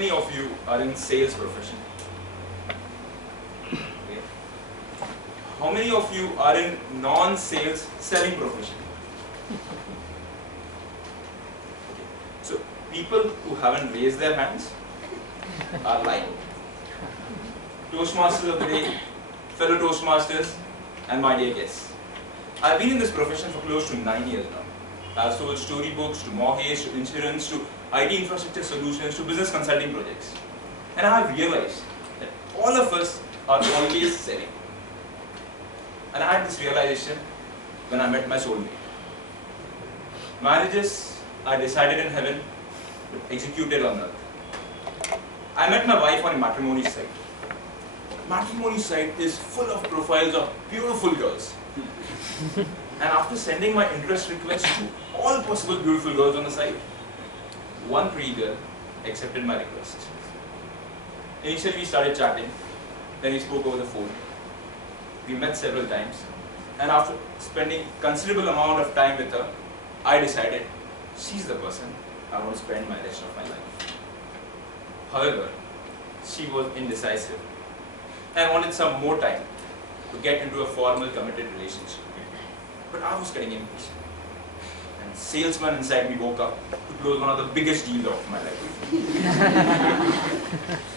many of you are in sales profession? Okay. How many of you are in non-sales selling profession? Okay. So people who haven't raised their hands are lying. Toastmasters of the day, fellow Toastmasters, and my dear guests. I've been in this profession for close to 9 years now. I've sold storybooks to mortgage, to insurance, to IT infrastructure solutions, to business consulting projects. And I have realized that all of us are always selling. And I had this realization when I met my soulmate. Marriages are decided in heaven, but executed on earth. I met my wife on a matrimony site. Matrimony site is full of profiles of beautiful girls. And after sending my interest request to all possible beautiful girls on the site, one pretty girl accepted my request. Initially we started chatting, then we spoke over the phone. We met several times, and after spending considerable amount of time with her, I decided she's the person I want to spend my rest of my life. However, she was indecisive and wanted some more time to get into a formal committed relationship. But I was getting impatient. And salesman inside me woke up to close one of the biggest deals of my life.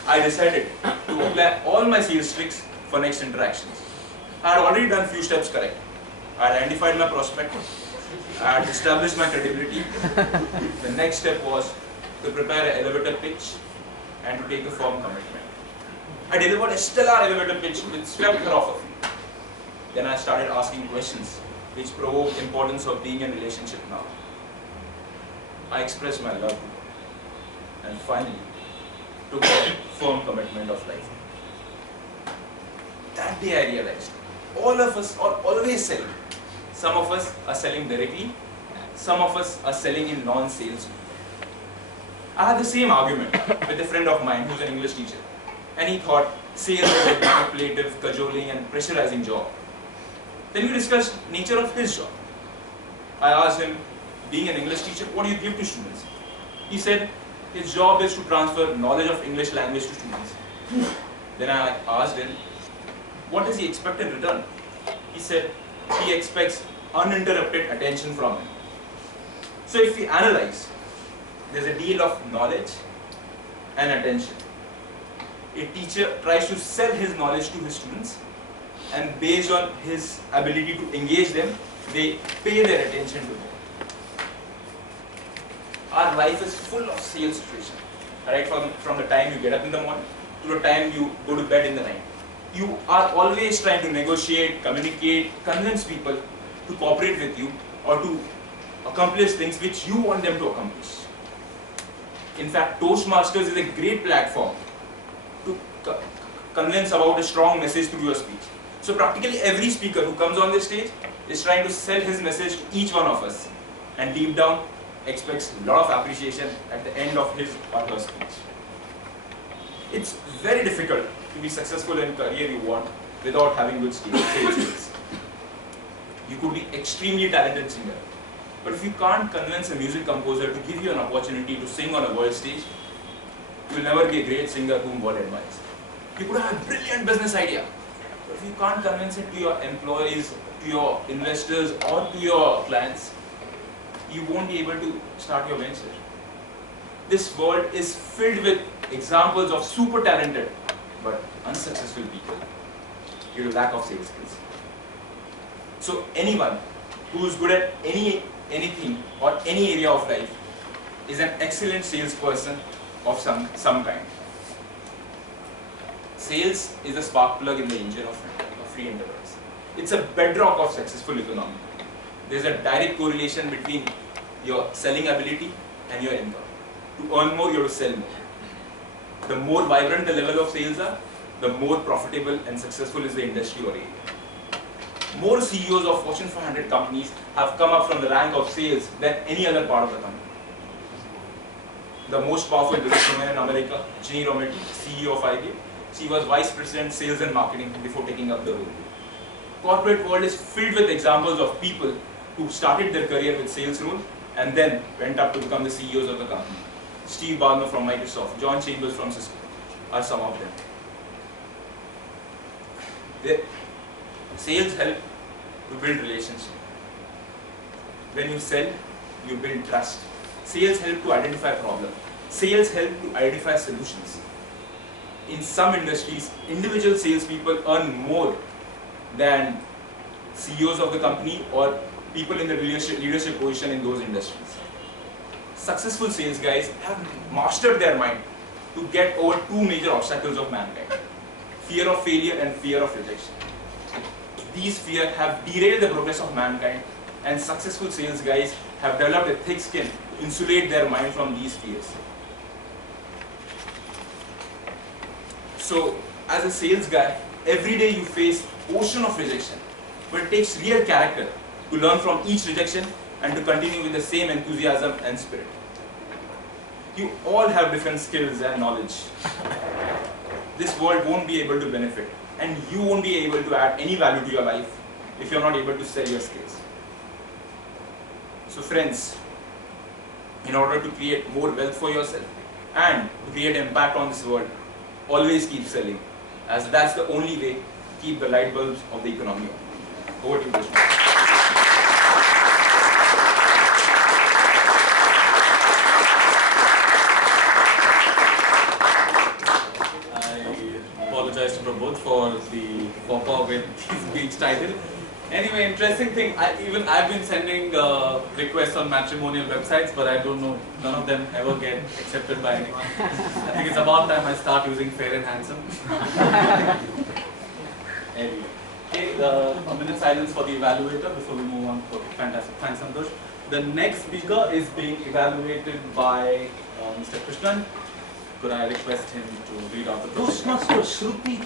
I decided to apply all my sales tricks for next interactions. I had already done few steps correct. I had identified my prospect. I had established my credibility. The next step was to prepare an elevator pitch and to take a firm commitment. I delivered a stellar elevator pitch which swept her off her feet. Then I started asking questions which provoked importance of being in a relationship now. I expressed my love to her and finally took a firm commitment of life. That day I realized all of us are always selling. Some of us are selling directly, some of us are selling in non-sales. I had the same argument with a friend of mine who's an English teacher, and he thought sales was a manipulative, cajoling and pressurizing job. Then we discussed nature of his job. I asked him, being an English teacher, what do you give to students? He said his job is to transfer knowledge of English language to students. Then I asked him, what does he expect in return? He said he expects uninterrupted attention from him. So if we analyze, there's a deal of knowledge and attention. A teacher tries to sell his knowledge to his students, and based on his ability to engage them, they pay their attention to him. Our life is full of sales situation, right? From the time you get up in the morning to the time you go to bed in the night. You are always trying to negotiate, communicate, convince people to cooperate with you or to accomplish things which you want them to accomplish. In fact, Toastmasters is a great platform to convince about a strong message through your speech. So practically every speaker who comes on this stage is trying to sell his message to each one of us, and deep down expects a lot of appreciation at the end of his or her speech. It's very difficult to be successful in career you want without having good sales skills. You could be extremely talented singer, but if you can't convince a music composer to give you an opportunity to sing on a world stage, you will never be a great singer whom God admires. You could have a brilliant business idea, but if you can't convince it to your employees, to your investors or to your clients, you won't be able to start your venture. This world is filled with examples of super talented but unsuccessful people due to lack of sales skills. So anyone who is good at anything or any area of life is an excellent salesperson of some kind. Sales is a spark plug in the engine of free enterprise. It's a bedrock of successful economy. There's a direct correlation between your selling ability and your income. To earn more, you have to sell more. The more vibrant the level of sales are, the more profitable and successful is the industry or area. More CEOs of Fortune 500 companies have come up from the rank of sales than any other part of the company. The most powerful businesswoman in America, Ginny Rometty, CEO of IBM, she was Vice President Sales and Marketing before taking up the role. Corporate world is filled with examples of people who started their career with sales role and then went up to become the CEOs of the company. Steve Ballmer from Microsoft, John Chambers from Cisco are some of them. Sales help to build relationships. When you sell, you build trust. Sales help to identify problems. Sales help to identify solutions. In some industries, individual salespeople earn more than CEOs of the company or people in the leadership position in those industries. Successful sales guys have mastered their mind to get over two major obstacles of mankind: fear of failure and fear of rejection. These fears have derailed the progress of mankind, and successful sales guys have developed a thick skin to insulate their mind from these fears. So, as a sales guy, every day you face ocean of rejection, but it takes real character to learn from each rejection and to continue with the same enthusiasm and spirit. You all have different skills and knowledge. This world won't be able to benefit, and you won't be able to add any value to your life if you're not able to sell your skills. So friends, in order to create more wealth for yourself and to create impact on this world, always keep selling, as that's the only way to keep the light bulbs of the economy on. Over to you, Krishna. Apologize to Prabodh for the pop-up with his speech title. Anyway, interesting thing, I've been sending requests on matrimonial websites, but I don't know, none of them ever get accepted by anyone. I think it's about time I start using Fair and Handsome. Anyway, okay, a minute silence for the evaluator before we move on. Okay, fantastic, thanks Santosh. The next speaker is being evaluated by Mr. Krishnan. Could I request him to read out the Toastmasters, Shruti.